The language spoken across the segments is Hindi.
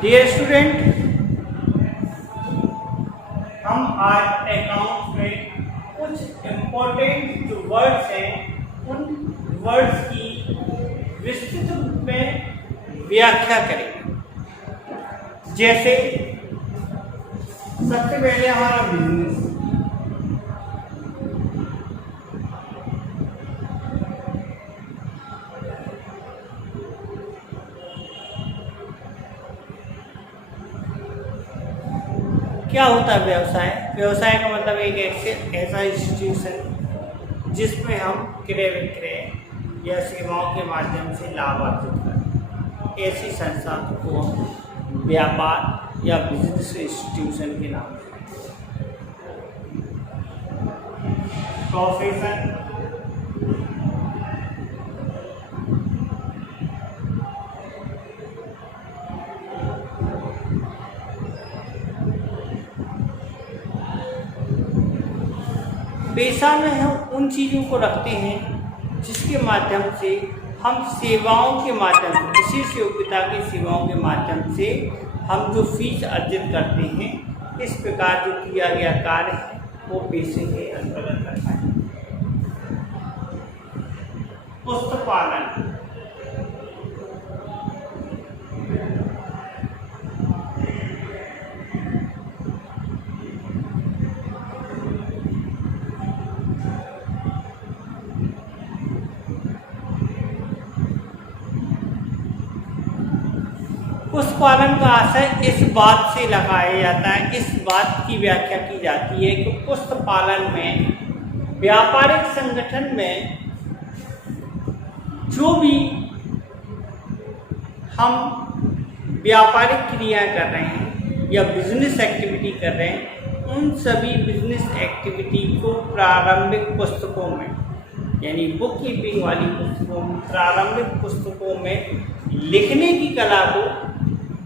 डियर स्टूडेंट, हम आज अकाउंट में कुछ इम्पोर्टेंट जो वर्ड्स हैं उन वर्ड्स की विस्तृत रूप में व्याख्या करेंगे। जैसे सबसे पहले हमारा बिजनेस। क्या होता है व्यवसाय? व्यवसाय का मतलब एक ऐसा इंस्टीट्यूशन जिसमें हम क्रय विक्रय या सेवाओं के माध्यम से लाभ अर्जित करते हैं। ऐसी संस्था को हम व्यापार या बिजनेस इंस्टीट्यूशन के नाम से। प्रोफेशन, पेशा में हम उन चीज़ों को रखते हैं जिसके माध्यम से हम सेवाओं के माध्यम से, विशेष योग्यता की सेवाओं के माध्यम से हम जो फीस अर्जित करते हैं, इस प्रकार जो किया गया कार्य है वो पेशे के अंतर्गत आता है। पुस्तपालन, पुष्पालन का आशय इस बात से लगाया जाता है, इस बात की व्याख्या की जाती है कि पुष्पालन में व्यापारिक संगठन में जो भी हम व्यापारिक क्रियाएं कर रहे हैं या बिजनेस एक्टिविटी कर रहे हैं, उन सभी बिजनेस एक्टिविटी को प्रारंभिक पुस्तकों में, यानी बुक कीपिंग वाली पुस्तकों में, प्रारंभिक पुस्तकों में लिखने की कला को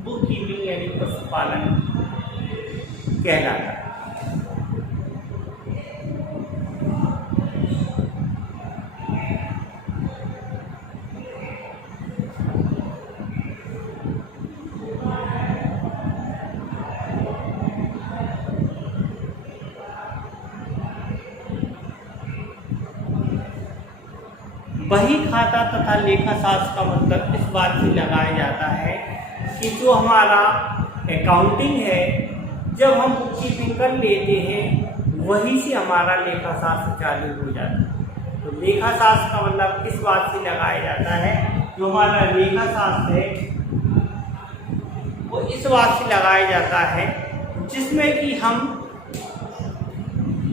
बुक कीपिंग यानी पुस्तपालन कहलाता है। बही खाता तथा लेखा शास्त्र का मतलब इस बात से लगाया जाता है कि जो हमारा अकाउंटिंग है, जब हम बुक कीपिंग कर लेते हैं वहीं से हमारा लेखा शास्त्र चालू हो जाता है। तो लेखा शास्त्र का मतलब इस बात से लगाया जाता है, जो हमारा लेखा शास्त्र है वो इस बात से लगाया जाता है जिसमें कि हम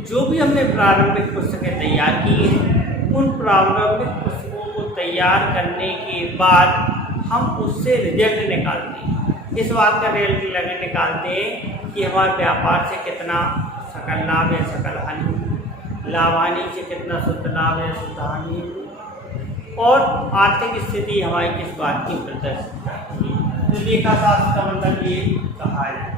जो भी हमने प्रारंभिक पुस्तकें तैयार की हैं, उन प्रारंभिक पुस्तकों को तैयार करने के बाद हम उससे रिजल्ट निकालते हैं। इस बात का रिजल्ट निकालते हैं कि हमारे व्यापार से कितना सकल लाभ या सकल हानि, लाभ हानि से कितना शुद्ध लाभ या शुद्ध हानि, और आर्थिक स्थिति हमारी किस बात की प्रदर्शित करती है। तो लेखा शास्त्र का मतलब ये कहा जाता है।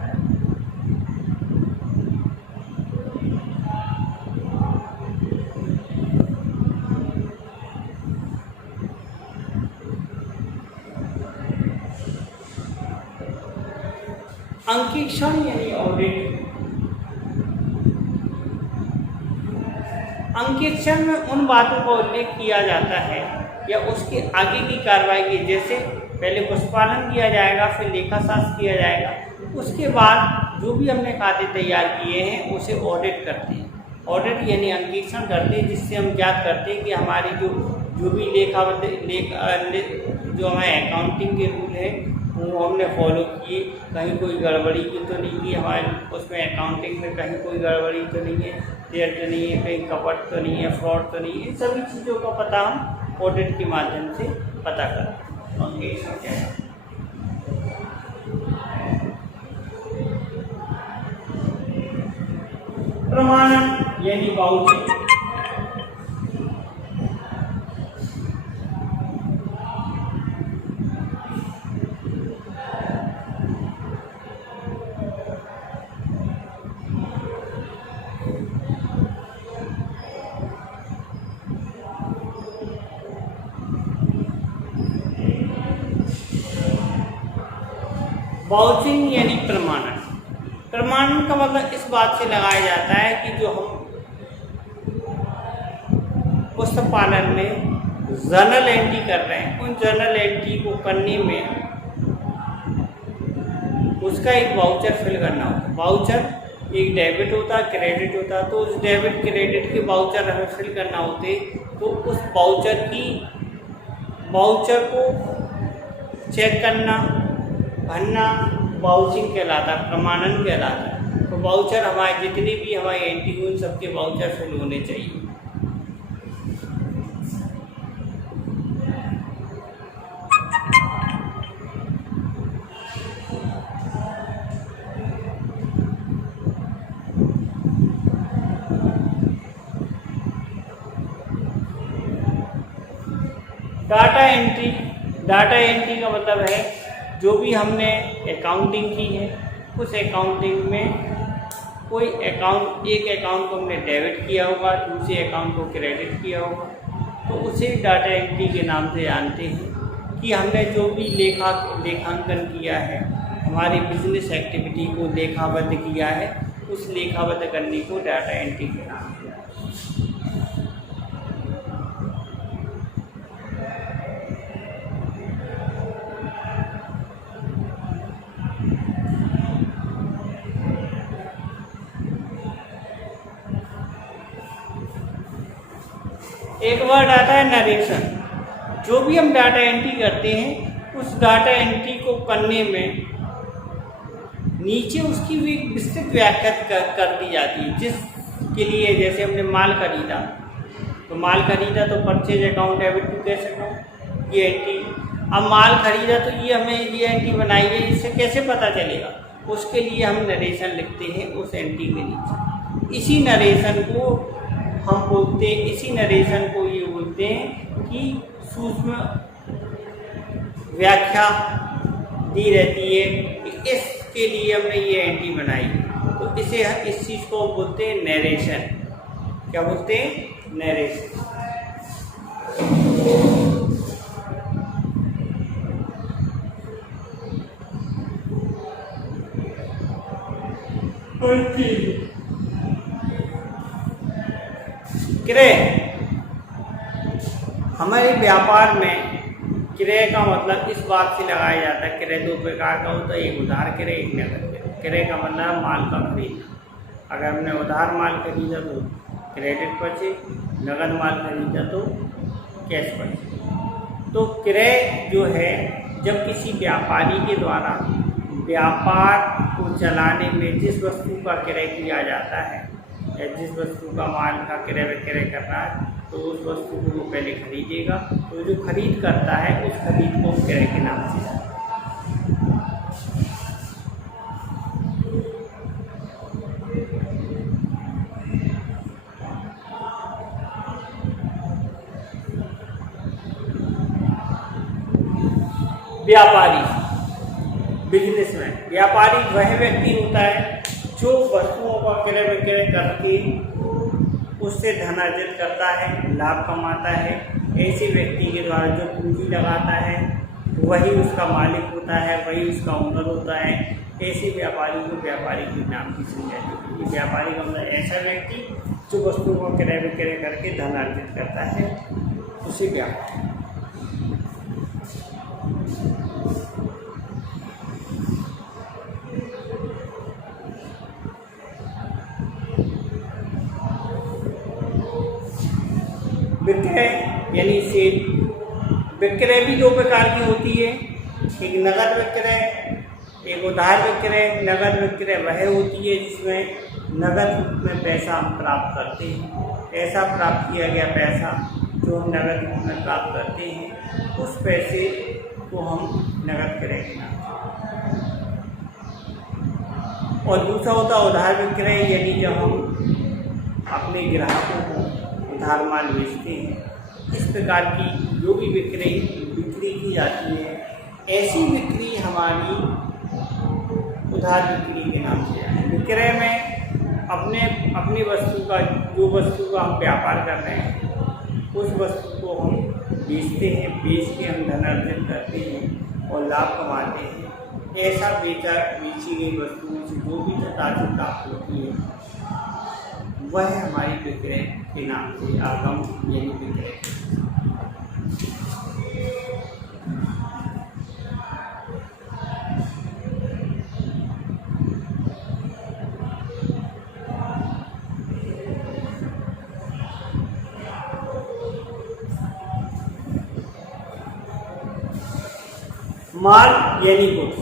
अंकेक्षण यानी ऑडिट। अंकेक्षण में उन बातों का उल्लेख किया जाता है या उसके आगे की कार्रवाई की, जैसे पहले पुष्पालन किया जाएगा, फिर लेखा शास्त्र किया जाएगा, उसके बाद जो भी हमने खाते तैयार किए हैं उसे ऑडिट करते हैं। ऑडिट यानी अंकेक्षण करते हैं, जिससे हम ज्ञात करते हैं कि हमारी जो भी जो हमारे अकाउंटिंग के रूल है वो हमने फॉलो किए, कहीं कोई गड़बड़ी की तो नहीं की, हमारे उसमें अकाउंटिंग में कहीं कोई गड़बड़ी तो नहीं है, देर तो नहीं है, कहीं कपट तो नहीं है, फ्रॉड तो नहीं है। इन सभी चीज़ों का पता हम ऑडिट के माध्यम से पता करते हैं। प्रमाणन यानी वाउचिंग। वाउचिंग यानी प्रमाणन। प्रमाणन का मतलब इस बात से लगाया जाता है कि जो हम पुस्तक पालन में जर्नल एंट्री कर रहे हैं, उन जर्नल एंट्री को करने में उसका एक वाउचर फिल करना होता है। वाउचर एक डेबिट होता है, क्रेडिट होता है, तो उस डेबिट क्रेडिट के वाउचर हमें फिल करना होते, तो उस वाउचर को चेक करना, भरना वाउचिंग कहलाता है, प्रमाणन कहलाता है। तो वाउचर हमारे जितनी भी हमारी एंट्री हुई सबके वाउचर फिल होने चाहिए। डाटा एंट्री का मतलब है जो भी हमने अकाउंटिंग की है, उस अकाउंटिंग में कोई एक अकाउंट को हमने डेबिट किया होगा, दूसरे अकाउंट को क्रेडिट किया होगा, तो उसे डाटा एंट्री के नाम से जानते हैं कि हमने जो भी लेखांकन किया है, हमारी बिजनेस एक्टिविटी को लेखाबद्ध किया है, उस लेखाबद्ध करने को डाटा एंट्री के नाम से। एक वर्ड आता है नरेशन। जो भी हम डाटा एंट्री करते हैं, उस डाटा एंट्री को करने में नीचे उसकी भी विस्तृत व्याख्या कर दी जाती है। जिसके लिए जैसे हमने माल खरीदा, तो परचेज अकाउंट डेबिट टू कैसे अकाउंट, ये एंट्री। अब माल खरीदा तो ये हमें ये एंट्री बनाई है, इससे कैसे पता चलेगा, उसके लिए हम नरेशन लिखते हैं उस एंट्री के नीचे। इसी नरेशन को ये बोलते हैं कि सूक्ष्म व्याख्या दी रहती है कि इसके लिए हमने ये एंट्री बनाई, तो इस चीज़ को बोलते हैं नरेशन। क्या बोलते हैं? नरेशन। क्रय। हमारे व्यापार में क्रय का मतलब इस बात से लगाया जाता है, क्रय दो प्रकार का होता है, एक उधार क्रय, एक नकद क्रय। क्रय का मतलब माल का खरीदना। अगर हमने उधार माल खरीदा तो क्रेडिट परचेज, नकद माल खरीदा तो कैश परचेज। तो क्रय जो है, जब किसी व्यापारी के द्वारा व्यापार को चलाने में जिस वस्तु का क्रय किया जाता है या जिस वस्तु का माल का क्रय विक्रय कर रहा है, तो उस वस्तु को वो पहले खरीदेगा, तो जो खरीद करता है उस खरीद को क्रय के नाम से जाता है। व्यापारी, बिजनेसमैन। व्यापारी वह व्यक्ति होता है जो वस्तुओं का क्रय विक्रय करके उससे धन अर्जित करता है, लाभ कमाता है। ऐसे व्यक्ति के द्वारा जो पूंजी लगाता है वही उसका मालिक होता है, वही उसका ओनर होता है। ऐसे व्यापारी को व्यापारी के नाम की संज्ञा दी है। व्यापारी का मतलब ऐसा व्यक्ति जो वस्तुओं का क्रय विक्रय करके धन अर्जित करता है, उसे व्यापारी। विक्रय यानी सेल। विक्रय भी दो प्रकार की होती है, एक नगद विक्रय, एक उधार विक्रय। नगद विक्रय वह होती है जिसमें नगद में पैसा हम प्राप्त करते हैं। ऐसा प्राप्त किया गया पैसा जो हम नगद रूप में प्राप्त करते हैं, उस पैसे को हम नगद क्रय के नाम से। और दूसरा होता है उधार विक्रय, यानी जब हम अपने ग्राहकों को उधार माल बेचते हैं। इस प्रकार की जो भी बिक्री की जाती है, ऐसी बिक्री हमारी उधार बिक्री के नाम से है। विक्रय में अपनी वस्तु का, जो वस्तु का हम व्यापार कर रहे हैं, उस वस्तु को हम बेचते हैं, बेच के हम धन अर्जित करते हैं और लाभ कमाते हैं। ऐसा बेची गई वस्तुओं से जो भी राशि प्राप्त होती है वह हमारी विक्रय के नाम से आगम यानी विक्रय। माल यानी गुड्स।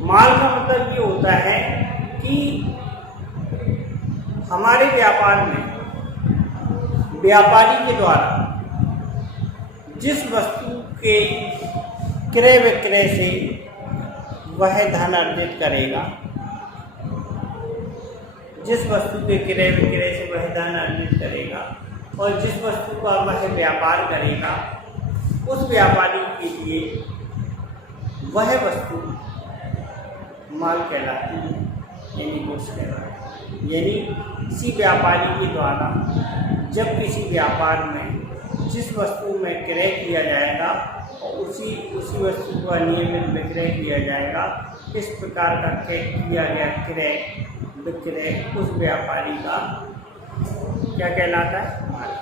माल का मतलब ये होता है कि हमारे व्यापार में व्यापारी के द्वारा जिस वस्तु के क्रय विक्रय से वह धन अर्जित करेगा, जिस वस्तु के क्रय विक्रय से वह धन अर्जित करेगा और जिस वस्तु का वह व्यापार करेगा, उस व्यापारी के लिए वह वस्तु माल कहलाती है यानी गुड्स कहलाती है। यानी किसी व्यापारी के द्वारा जब किसी व्यापार में जिस वस्तु में क्रय किया जाएगा और उसी वस्तु का नियमित विक्रय किया जाएगा, इस प्रकार का किया गया क्रय विक्रय उस व्यापारी का क्या कहलाता है? माल।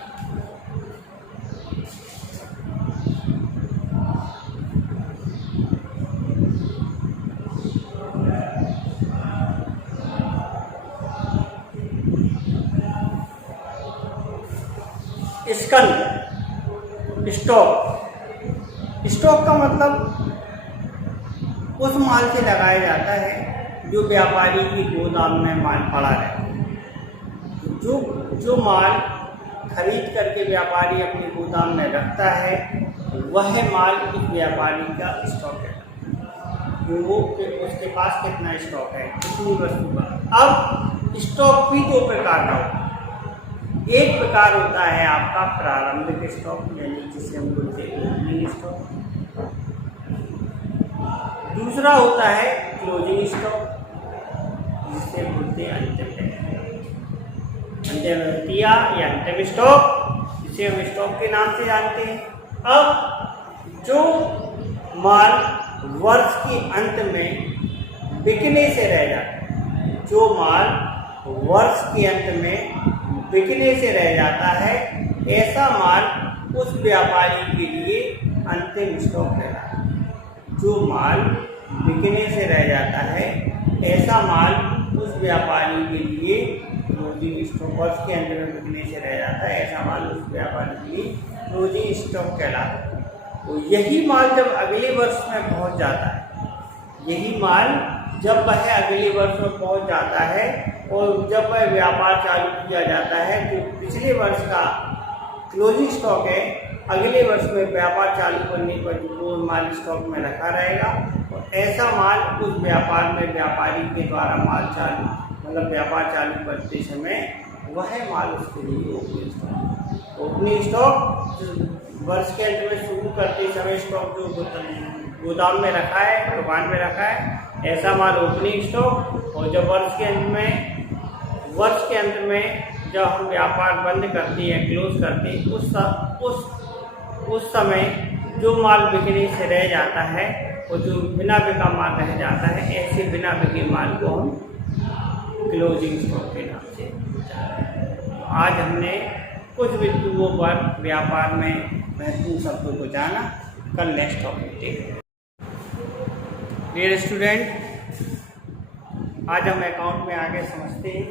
स्कंद स्टॉक का मतलब उस माल से लगाया जाता है जो व्यापारी की गोदाम में माल पड़ा रहे। जो माल खरीद करके व्यापारी अपने गोदाम में रखता है वह माल उस व्यापारी का स्टॉक है। वो उसके पास कितना स्टॉक है, कितनी वस्तु का। अब स्टॉक भी दो प्रकार का होता है। एक प्रकार होता है आपका प्रारंभिक स्टॉक यानी जिसे हम बोलते हैं ओपनिंग स्टॉक। दूसरा होता है क्लोजिंग स्टॉक जिसे बोलते हैं अंतिम स्टॉक जिसे हम स्टॉक के नाम से जानते हैं। अब जो माल वर्ष के अंत में बिकने से रह जाता है, जो माल वर्ष के अंत में बिकने से रह जाता है, ऐसा माल उस व्यापारी के लिए अंतिम स्टॉक कहलाता है। जो माल बिकने से रह जाता है ऐसा माल उस व्यापारी के लिए क्लोजिंग स्टॉक, वर्ष के अंत में बिकने से रह जाता है ऐसा माल उस व्यापारी के लिए क्लोजिंग स्टॉक कहलाता है। तो यही माल जब अगले वर्ष में पहुंच जाता है, यही माल जब वह अगले वर्ष में पहुंच जाता है और जब वह व्यापार चालू किया जाता है तो पिछले वर्ष का क्लोजिंग स्टॉक है, अगले वर्ष में व्यापार चालू करने पर वो माल स्टॉक में रखा रहेगा और ऐसा माल उस व्यापार में व्यापारी के द्वारा माल चालू मतलब व्यापार चालू करते समय वह माल उसके लिए ओपनिंग स्टॉक वर्ष के अंत में शुरू करते समय स्टॉक जो गोदाम में रखा है, दुकान में रखा है, ऐसा माल ओपनिंग स्टॉक। और जब वर्ष के अंत में जब हम व्यापार बंद करते हैं, क्लोज करते हैं, उस समय जो माल बिकने से रह जाता है और जो बिना बिका माल रह जाता है, ऐसे बिना बिके माल को हम क्लोजिंग स्टॉक के नाम से जानते हैं। आज हमने कुछ बिंदुओं पर व्यापार में महत्वपूर्ण शब्दों को जाना। कल नेक्स्ट टॉपिक देखेंगे। डियर स्टूडेंट, आज हम अकाउंट में आगे समझते हैं।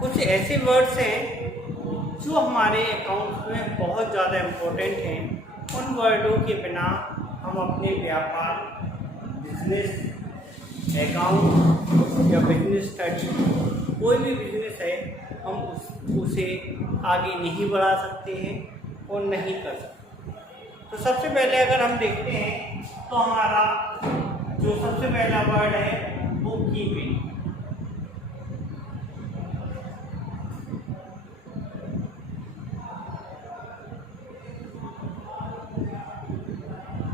कुछ ऐसे वर्ड्स हैं जो हमारे अकाउंट में बहुत ज़्यादा इम्पोर्टेंट हैं। उन वर्डों के बिना हम अपने व्यापार, बिजनेस, अकाउंट या बिजनेस स्टडी, कोई भी बिजनेस है, हम उसे आगे नहीं बढ़ा सकते हैं और नहीं कर सकते। तो सबसे पहले अगर हम देखते हैं तो हमारा जो सबसे पहला वर्ड है वो कीपिंग।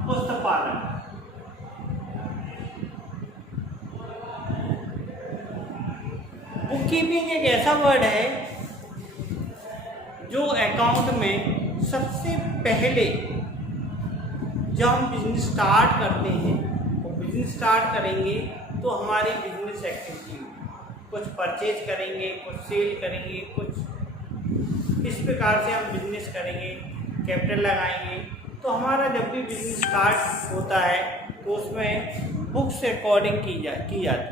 पुस्तक पालन, कीपिंग एक ऐसा वर्ड है जो अकाउंट में सबसे पहले जब हम बिजनेस स्टार्ट करते हैं, वो बिजनेस स्टार्ट करेंगे तो हमारी बिजनेस एक्टिविटी कुछ परचेज करेंगे, कुछ सेल करेंगे, कुछ इस प्रकार से हम बिजनेस करेंगे, कैपिटल लगाएंगे। तो हमारा जब भी बिजनेस स्टार्ट होता है तो उसमें बुक्स अकॉर्डिंग की जाती है।